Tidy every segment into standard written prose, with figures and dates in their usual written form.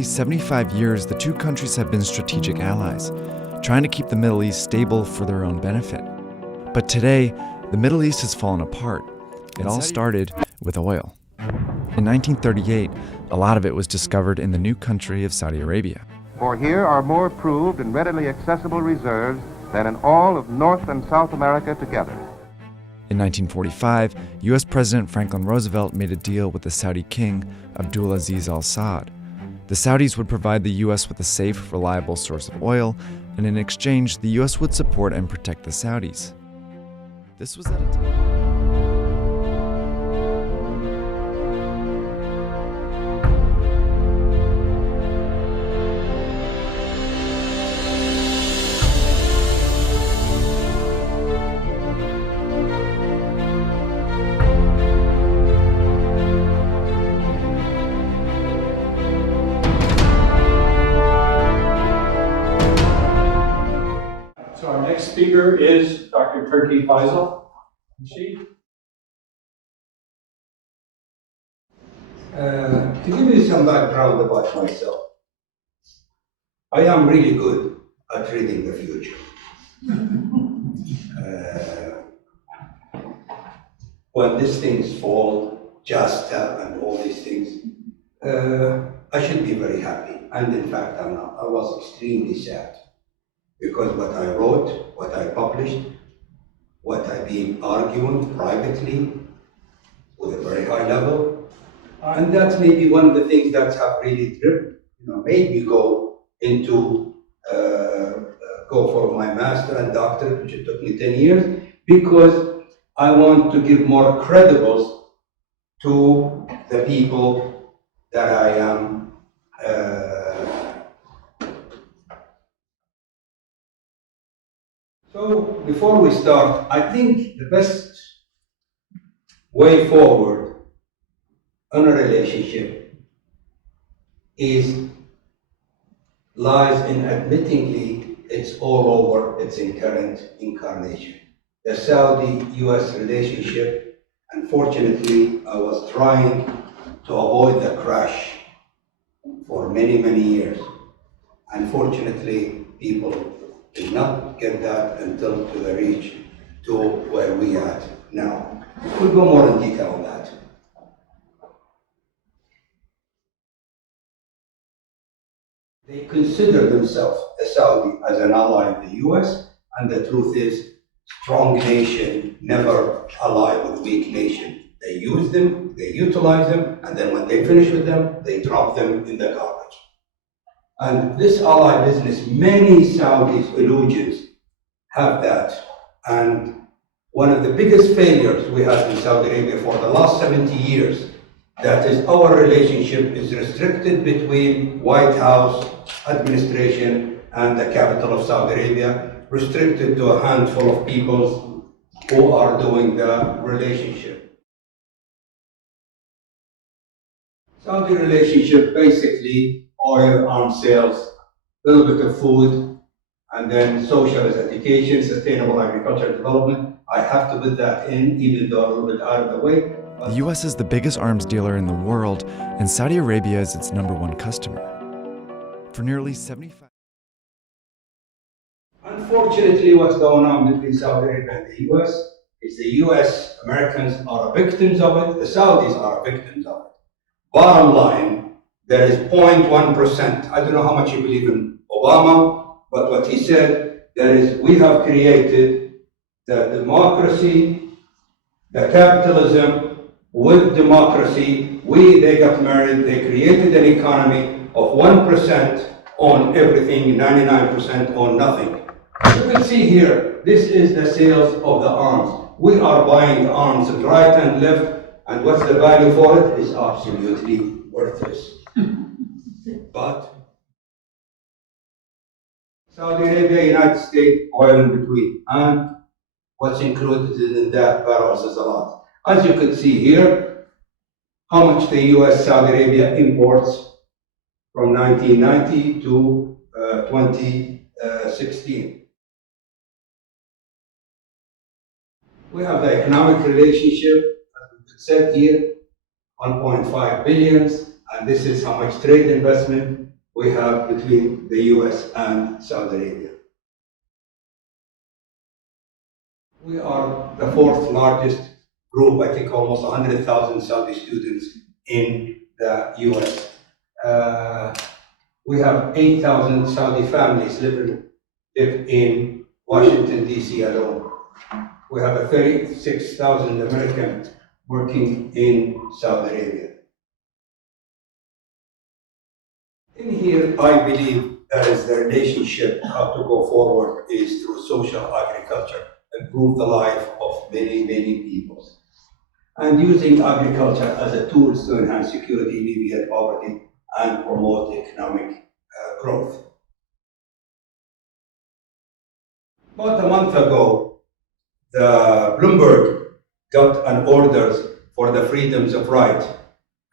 nearly 75 years, the two countries have been strategic allies, trying to keep the Middle East stable for their own benefit. But today, the Middle East has fallen apart. It all started with oil. In 1938, a lot of it was discovered in the new country of Saudi Arabia. For here are more proved and readily accessible reserves than in all of North and South America together. In 1945, U.S. President Franklin Roosevelt made a deal with the Saudi king, Abdulaziz Al Saud. The Saudis would provide the U.S. with a safe, reliable source of oil, and in exchange, the U.S. would support and protect the Saudis. This was at a time. So our next speaker is Dr. Turki Faisal. To give you some background about myself, I am really good at reading the future. When these things fall, JASTA and all these things, I should be very happy. And in fact, I'm not. I was extremely sad. Because what I wrote, what I published, what I've been arguing privately with a very high level, and that's maybe one of the things that have really made me go into go for my master and doctorate, which it took me 10 years, because I want to give more credibles to the people that I am. So before we start, I think the best way forward in a relationship lies in admittingly it's all over its current incarnation. The Saudi-US relationship, unfortunately, I was trying to avoid the crash for many, many years. Unfortunately, people did not get that until to the reach to where we are now. We'll go more in detail on that. They consider themselves, the Saudi, as an ally of the US, and the truth is, strong nation never ally with weak nation. They use them, they utilize them, and then when they finish with them, they drop them in the garbage. And this ally business, many Saudis, illusions, have that. And one of the biggest failures we had in Saudi Arabia for the last 70 years, that is our relationship is restricted between White House administration and the capital of Saudi Arabia, restricted to a handful of people who are doing the relationship. Saudi relationship, basically, oil, arms sales, a little bit of food, and then social as education, sustainable agricultural development. I have to put that in, even though a little bit out of the way. The U.S. is the biggest arms dealer in the world, and Saudi Arabia is its #1 customer. For nearly 75. Unfortunately, what's going on between Saudi Arabia and the U.S. is the U.S. Americans are victims of it, the Saudis are victims of it. Bottom line, there is 0.1%. I don't know how much you believe in Obama, but what he said, that is, we have created the democracy, the capitalism with democracy. They got married, they created an economy of 1% on everything, 99% on nothing. You can see here, this is the sales of the arms. We are buying arms right and left, and what's the value for it is absolutely worthless. But Saudi Arabia, United States, oil in between, and what's included in that barrels is a lot. As you can see here, how much the US Saudi Arabia imports from 1990 to 2016. We have the economic relationship, as we said here, 1.5 billion, and this is how much trade investment we have between the US and Saudi Arabia. We are the fourth largest group, I think almost 100,000 Saudi students in the US. We have 8,000 Saudi families live in Washington, D.C. alone. We have a 36,000 Americans working in Saudi Arabia. In here, I believe that is the relationship, how to go forward is through social agriculture, improve the life of many, many people. And using agriculture as a tool to enhance security, alleviate poverty, and promote economic growth. About a month ago, the Bloomberg got an orders for the freedoms of right,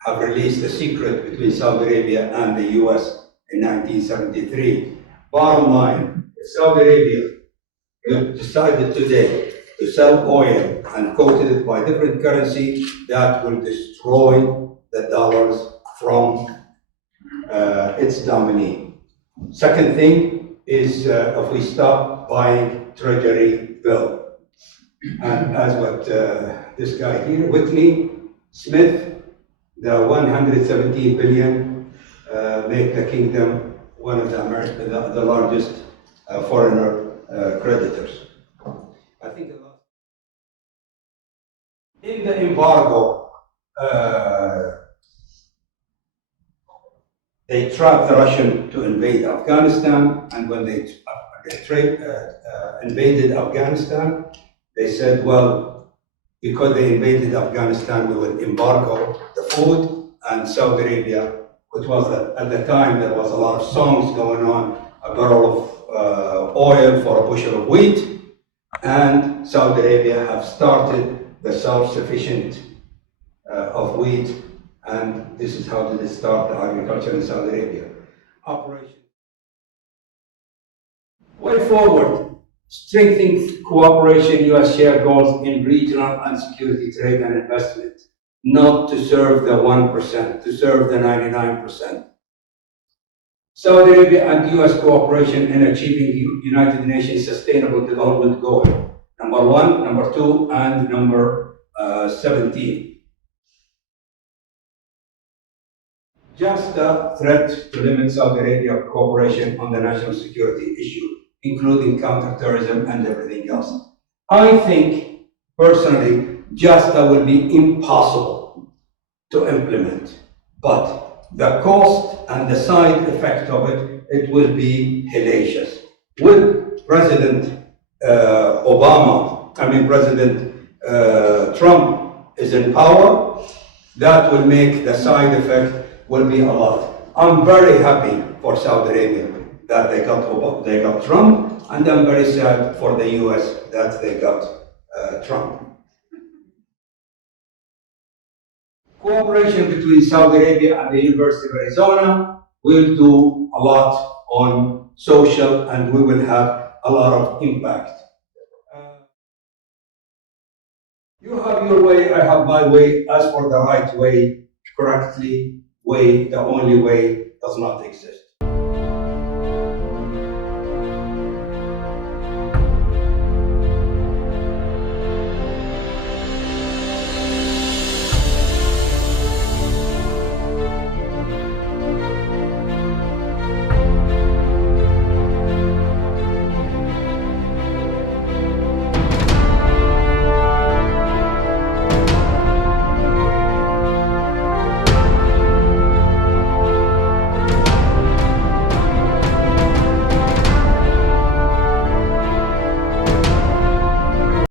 have released a secret between Saudi Arabia and the US in 1973. Bottom line, if Saudi Arabia decided today to sell oil and quoted it by different currency, that will destroy the dollars from its dominee. Second thing is if we stop buying Treasury Bill. And as what this guy here, Whitney Smith, the 117 billion make the kingdom one of the largest foreigner creditors. I think in the embargo, they trapped the Russian to invade Afghanistan, and when they invaded Afghanistan, they said, well, because they invaded Afghanistan, we will embargo the food, and Saudi Arabia, which was at the time, there was a lot of songs going on, a barrel of oil for a bushel of wheat, and Saudi Arabia have started the self-sufficient of wheat, and this is how did it start the agriculture in Saudi Arabia. Operation. Way forward, strengthening cooperation, U.S. share goals in regional and security trade and investment, not to serve the 1%, to serve the 99%. Saudi Arabia and U.S. cooperation in achieving United Nations Sustainable Development Goal, number 1, number 2, and number 17. Just a threat to limit Saudi Arabia cooperation on the national security issue, including counterterrorism and everything else. I think, personally, JASTA will be impossible to implement, but the cost and the side effect of it, it will be hellacious. With President President Trump is in power, that will make the side effect will be a lot. I'm very happy for Saudi Arabia that they got Trump, and I'm very sad for the US that they got Trump. Cooperation between Saudi Arabia and the University of Arizona will do a lot on social, and we will have a lot of impact. You have your way, I have my way. As for the right way, correctly way, the only way does not exist.